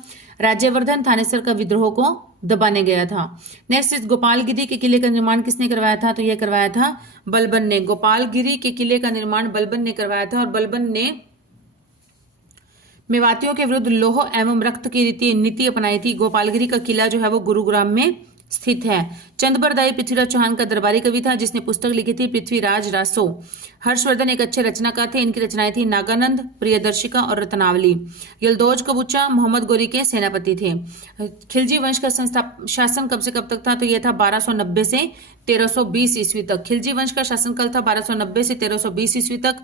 राज्यवर्धन थानेसर का विद्रोह को दबाने गया था। नेक्स्ट इज गोपालगिरी के किले का निर्माण किसने करवाया था? तो यह करवाया था बलबन ने। गोपालगिरी के किले का निर्माण बलबन ने करवाया था, और बलबन ने मेवातियों के विरुद्ध लौह एवं रक्त की नीति अपनाई थी। गोपालगिरी का किला जो है वो गुरुग्राम में स्थित है। चंदबरदाई पृथ्वीराज चौहान का दरबारी कवि था, जिसने पुस्तक लिखी थी पृथ्वीराज रासो। हर्षवर्धन एक अच्छे रचनाकार थे। इनकी रचनाएं थी नागानंद, प्रियदर्शिका और रत्नावली। यल्दौज कबूचा मोहम्मद गोरी के सेनापति थे। खिलजी वंश का शासन कब से कब तक था? तो यह था 1290 से 1320 ईस्वी तक। खिलजी वंश का शासनकाल था 1290 से 1320 ईस्वी तक।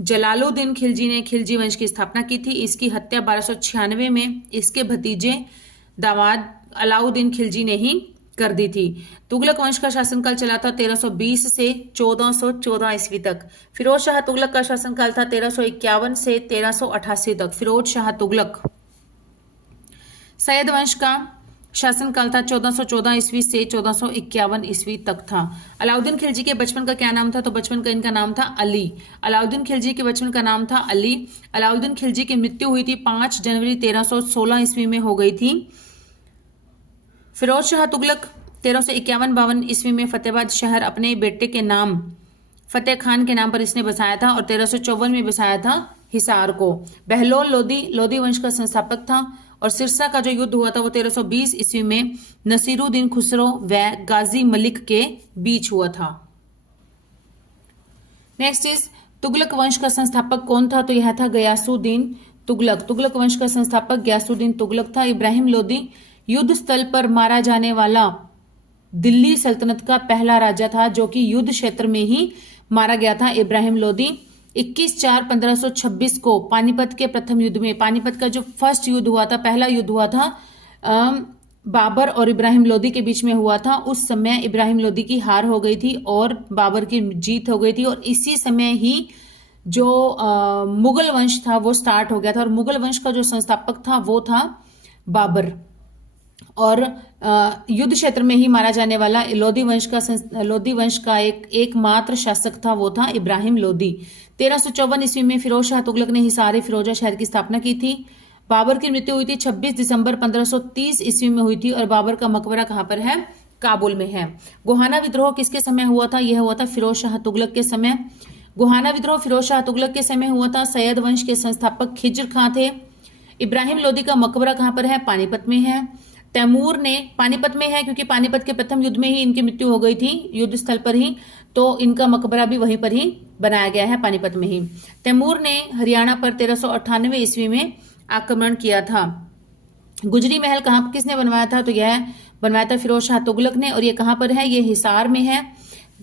जलालुद्दीन खिलजी ने खिलजी वंश की स्थापना की थी। इसकी हत्या 1296 में इसके भतीजे दामाद अलाउद्दीन खिलजी ने ही कर दी थी। तुगलक वंश का शासनकाल चला था 1320 से 1414 ईस्वी तक। फिरोज शाह तुगलक का शासनकाल था 1351 से 1388 तक। फिरोज शाह तुगलक। सैयद वंश का शासनकाल था 1414 ईस्वी से 1451 ईस्वी तक था। अलाउद्दीन खिलजी के बचपन का क्या नाम था? तो बचपन का इनका नाम था अली। अलाउद्दीन खिलजी के बचपन का नाम था अली। अलाउद्दीन खिलजी की मृत्यु हुई थी 5 जनवरी 1316 ईस्वी में हो गई थी। फिरोज शाह तुगलक 1351-52 ईस्वी में फतेहाबाद शहर अपने बेटे के नाम फतेह खान के नाम पर इसने बसाया था, और 1354 में बसाया था हिसार को। बहलोल लोधी वंश का संस्थापक था। और सिरसा का जो युद्ध हुआ था वो 1320 ईस्वी में नसीरुद्दीन खुसरो व गाजी मलिक के बीच हुआ था। नेक्स्ट इज तुगलक वंश का संस्थापक कौन था? तो यह था गयासुद्दीन तुगलक। तुगलक वंश का संस्थापक गयासुद्दीन तुगलक था। इब्राहिम लोदी युद्ध स्थल पर मारा जाने वाला दिल्ली सल्तनत का पहला राजा था, जो कि युद्ध क्षेत्र में ही मारा गया था। इब्राहिम लोदी 21/4/1526 को पानीपत के प्रथम युद्ध में, पानीपत का जो फर्स्ट युद्ध हुआ था, पहला युद्ध हुआ था बाबर और इब्राहिम लोदी के बीच में हुआ था। उस समय इब्राहिम लोदी की हार हो गई थी और बाबर की जीत हो गई थी। और इसी समय ही जो मुगल वंश था वो स्टार्ट हो गया था, और मुगल वंश का जो संस्थापक था वो था बाबर। और युद्ध क्षेत्र में ही मारा जाने वाला लोधी वंश का एकमात्र शासक था, वो था इब्राहिम लोदी। 1354 ईस्वी में फिरोज शाह तुगलक ने हिसार फिरोजा शहर की स्थापना की थी। बाबर की मृत्यु हुई थी 26 दिसंबर 1530 ईस्वी में हुई थी। और बाबर का मकबरा कहाँ पर है? काबुल में है। गोहाना विद्रोह किसके समय हुआ था? यह हुआ था फिरोज शाह तुगलक के समय। गोहाना विद्रोह फिरोज शाह तुगलक के समय हुआ था। सैयद वंश के संस्थापक खिज्र खां थे। इब्राहिम लोदी का मकबरा कहाँ पर है? पानीपत में है। तैमूर ने, पानीपत में है क्योंकि पानीपत के प्रथम युद्ध में ही इनकी मृत्यु हो गई थी, युद्ध स्थल पर ही, तो इनका मकबरा भी वहीं पर ही बनाया गया है, पानीपत में ही। तैमूर ने हरियाणा पर 1398 ईस्वी में आक्रमण किया था। गुजरी महल कहाँ किसने बनवाया था? तो यह बनवाया था फिरोज शाह तुगलक ने, और ये कहाँ पर है? ये हिसार में है।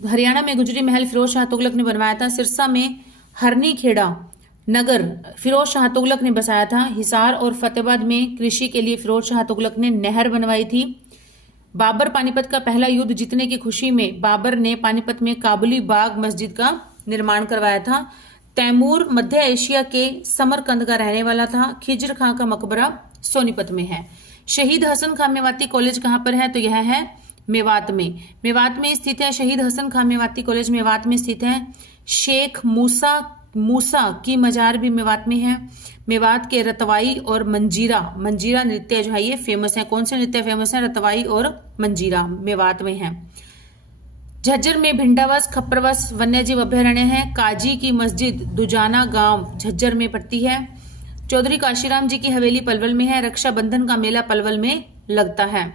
हरियाणा में गुजरी महल फिरोज शाह तुगलक ने बनवाया था। सिरसा में हरनी खेड़ा नगर फिरोज शाह तुगलक ने बसाया था। हिसार और फतेहाबाद में कृषि के लिए फिरोज शाह तुगलक ने नहर बनवाई थी। बाबर पानीपत का पहला युद्ध जीतने की खुशी में बाबर ने पानीपत में काबुली बाग मस्जिद का निर्माण करवाया था। तैमूर मध्य एशिया के समरकंद का रहने वाला था। खिज्र खां का मकबरा सोनीपत में है। शहीद हसन खां मेवाती कॉलेज कहाँ पर है? तो यह है मेवात में। मेवात में स्थित है शहीद हसन खां मेवाती कॉलेज, मेवात में स्थित है। शेख मूसा की मजार भी मेवात में है। मेवात के रतवाई और मंजीरा नृत्य जो है ये फेमस है। कौन से नृत्य फेमस है? रतवाई और मंजीरा मेवात में है। झज्जर में भिंडावस खप्परवस वन्यजीव अभ्यारण्य है। काजी की मस्जिद दुजाना गांव झज्जर में पड़ती है। चौधरी काशीराम जी की हवेली पलवल में है। रक्षाबंधन का मेला पलवल में लगता है।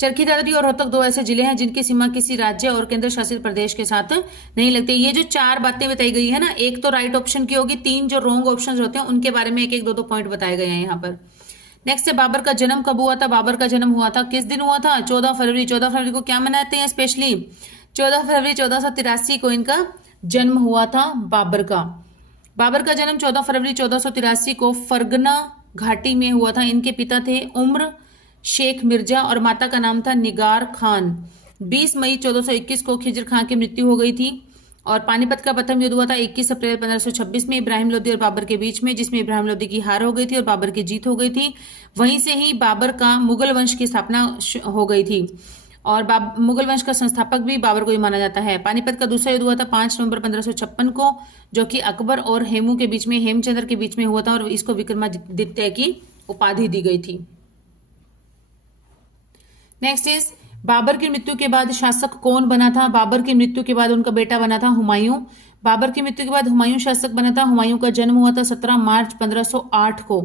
चरखी दादरी और रोहतक दो ऐसे जिले हैं जिनकी सीमा किसी राज्य और केंद्र शासित प्रदेश के साथ नहीं लगती। ये जो चार बातें बताई गई है ना, एक तो राइट ऑप्शन की होगी, तीन जो रॉन्ग ऑप्शन होते हैं उनके बारे में एक एक दो पॉइंट बताए गए हैं यहाँ पर। नेक्स्ट है बाबर का जन्म कब हुआ था? बाबर का जन्म हुआ था किस दिन हुआ था? 14 फरवरी। 14 फरवरी को क्या मनाते हैं स्पेशली? 14 फरवरी 1483 को इनका जन्म हुआ था बाबर का। बाबर का जन्म 14 फरवरी 1483 को फरगना घाटी में हुआ था। इनके पिता थे उम्र शेख मिर्जा और माता का नाम था निगार खान। 20 मई 1421 को खिज्र खां की मृत्यु हो गई थी। और पानीपत का प्रथम युद्ध हुआ था 21 अप्रैल 1526 में इब्राहिम लोदी और बाबर के बीच में, जिसमें इब्राहिम लोदी की हार हो गई थी और बाबर की जीत हो गई थी। वहीं से ही बाबर का मुगल वंश की स्थापना हो गई थी और मुगल वंश का संस्थापक भी बाबर को ही माना जाता है। पानीपत का दूसरा युद्ध हुआ था 5 नवंबर 1556 को, जो कि अकबर और हेमू के बीच में, हेमचंद्र के बीच में हुआ था और इसको विक्रमादित्य की उपाधि दी गई थी। नेक्स्ट इज बाबर की मृत्यु के बाद शासक कौन बना था? बाबर की मृत्यु के बाद उनका बेटा बना था हुमायूं। बाबर की मृत्यु के बाद हुमायूं शासक बना था। हुमायूं का जन्म हुआ था 17 मार्च 1508 को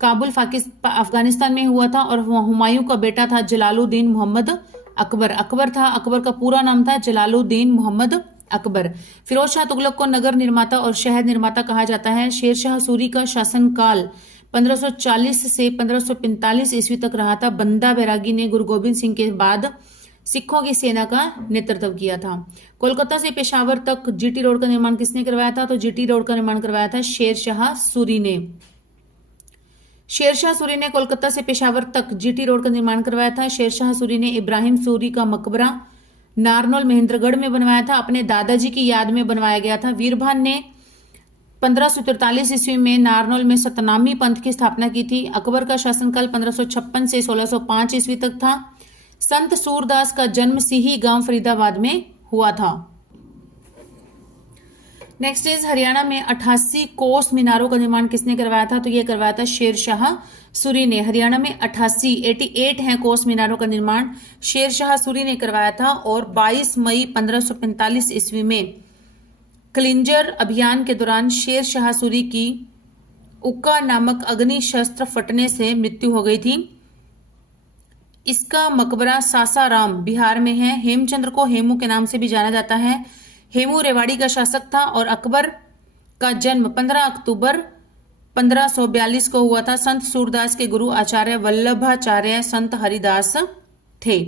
काबुल अफगानिस्तान में हुआ था। और हुमायूं का बेटा था जलालुद्दीन मोहम्मद अकबर। अकबर था, अकबर का पूरा नाम था जलालुद्दीन मोहम्मद अकबर। फिरोज शाह तुगलक को नगर निर्माता और शहर निर्माता कहा जाता है। शेरशाह सूरी का शासनकाल 1540 से 1545 ईस्वी तक रहा था। बंदा बैरागी ने गुरु गोबिंद सिंह के बाद सिखों की सेना का नेतृत्व किया था। कोलकाता से पेशावर तक जीटी रोड का निर्माण किसने करवाया था? तो जीटी रोड का निर्माण करवाया था शेरशाह सूरी ने। शेरशाह सूरी ने कोलकाता से पेशावर तक जीटी रोड का निर्माण करवाया था। शेरशाह सूरी ने इब्राहिम सूरी का मकबरा नारनौल महेंद्रगढ़ में बनवाया था। अपने दादाजी की याद में बनवाया गया था। वीरभान ने 1543 ईस्वी में नारनौल में सतनामी पंथ की स्थापना की थी। अकबर का शासनकाल 1556 से 1605 ईस्वी तक था। संत सूरदास का जन्म सिही गांव फरीदाबाद में हुआ था। नेक्स्ट इज हरियाणा में 88 कोस मीनारों का निर्माण किसने करवाया था? तो यह करवाया था शेरशाह सूरी ने। हरियाणा में 88 हैं कोस मीनारों का निर्माण शेरशाह सूरी ने करवाया था। और 22 मई 1545 ईस्वी में क्लिंजर अभियान के दौरान शेर शाह सूरी की उक्का नामक अग्नि शस्त्र फटने से मृत्यु हो गई थी। इसका मकबरा सासाराम बिहार में है। हेमचंद्र को हेमू के नाम से भी जाना जाता है। हेमू रेवाड़ी का शासक था और अकबर का जन्म 15 अक्टूबर 1542 को हुआ था। संत सूरदास के गुरु आचार्य वल्लभाचार्य संत हरिदास थे।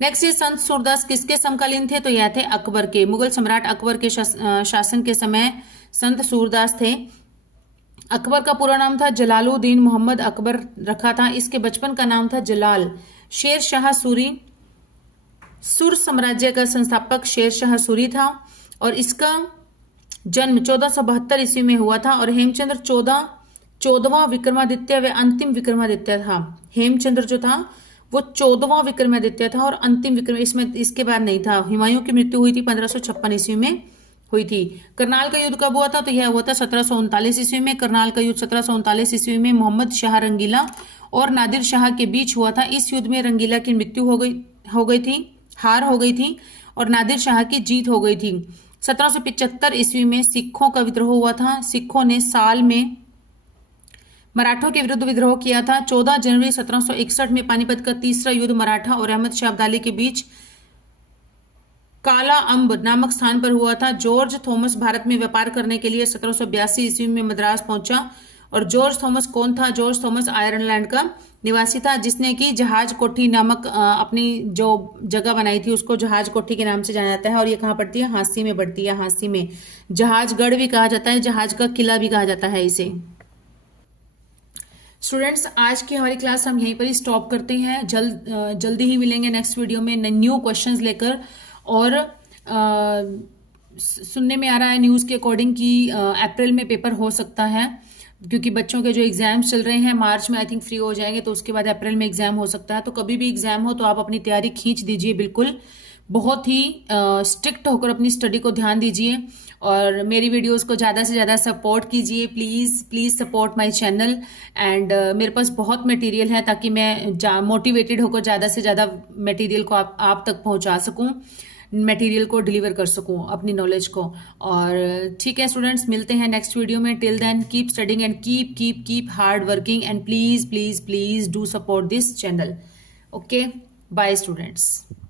नेक्स्ट ये संत सूरदास किसके समकालीन थे? तो यह थे अकबर के। मुगल सम्राट अकबर के शासन के समय संत सूरदास थे। अकबर का पूरा नाम था जलालुद्दीन मोहम्मद अकबर रखा था। इसके बचपन का नाम था जलाल। शेर शाह सूरी सुर साम्राज्य का संस्थापक शेर शाह सूरी था और इसका जन्म 1472 ईस्वी में हुआ था। और हेमचंद्र 14वां विक्रमादित्य व अंतिम विक्रमादित्य था। हेमचंद्र जो था वो 14वां विक्रमादित्य था और अंतिम विक्रम इसमें इसके बाद नहीं था। हुमायूं की मृत्यु हुई थी 1556 ईस्वी में हुई थी। करनाल का युद्ध कब हुआ था? तो यह हुआ था 1739 ईस्वी में। करनाल का युद्ध 1739 ईस्वी में मोहम्मद शाह रंगीला और नादिर शाह के बीच हुआ था। इस युद्ध में रंगीला की मृत्यु हार हो गई थी और नादिर शाह की जीत हो गई थी। 1775 ईस्वी में सिखों का विद्रोह हुआ था। सिखों ने साल में मराठों के विरुद्ध विद्रोह किया था। 14 जनवरी 1761 में पानीपत का तीसरा युद्ध मराठा और अहमद शाह अब्दाली के बीच काला अम्ब नामक स्थान पर हुआ था। जॉर्ज थॉमस भारत में व्यापार करने के लिए 1782 ईस्वी में मद्रास पहुंचा। और जॉर्ज थॉमस कौन था? जॉर्ज थॉमस आयरलैंड का निवासी था, जिसने कि जहाज कोठी नामक अपनी जो जगह बनाई थी उसको जहाज कोठी के नाम से जाना जाता है। और ये कहाँ पड़ती है? हाँसी में पड़ती है। हाँसी में जहाजगढ़ भी कहा जाता है, जहाज का किला भी कहा जाता है इसे। स्टूडेंट्स, आज की हमारी क्लास हम यहीं पर ही स्टॉप करते हैं। जल्दी ही मिलेंगे नेक्स्ट वीडियो में न्यू क्वेश्चंस लेकर। और सुनने में आ रहा है न्यूज़ के अकॉर्डिंग कि अप्रैल में पेपर हो सकता है, क्योंकि बच्चों के जो एग्जाम्स चल रहे हैं मार्च में आई थिंक फ्री हो जाएंगे, तो उसके बाद अप्रैल में एग्जाम हो सकता है। तो कभी भी एग्जाम हो तो आप अपनी तैयारी खींच दीजिए, बिल्कुल बहुत ही स्ट्रिक्ट होकर अपनी स्टडी को ध्यान दीजिए। और मेरी वीडियोस को ज़्यादा से ज़्यादा सपोर्ट कीजिए, please please support my channel. And मेरे पास बहुत मटेरियल है ताकि मैं मोटिवेटेड होकर ज़्यादा से ज़्यादा मटेरियल को आप तक पहुंचा सकूं, मटेरियल को डिलीवर कर सकूं, अपनी नॉलेज को। और ठीक है स्टूडेंट्स, मिलते हैं नेक्स्ट वीडियो में। Till then keep studying and keep hard working and please please please do support this channel. Okay, bye students.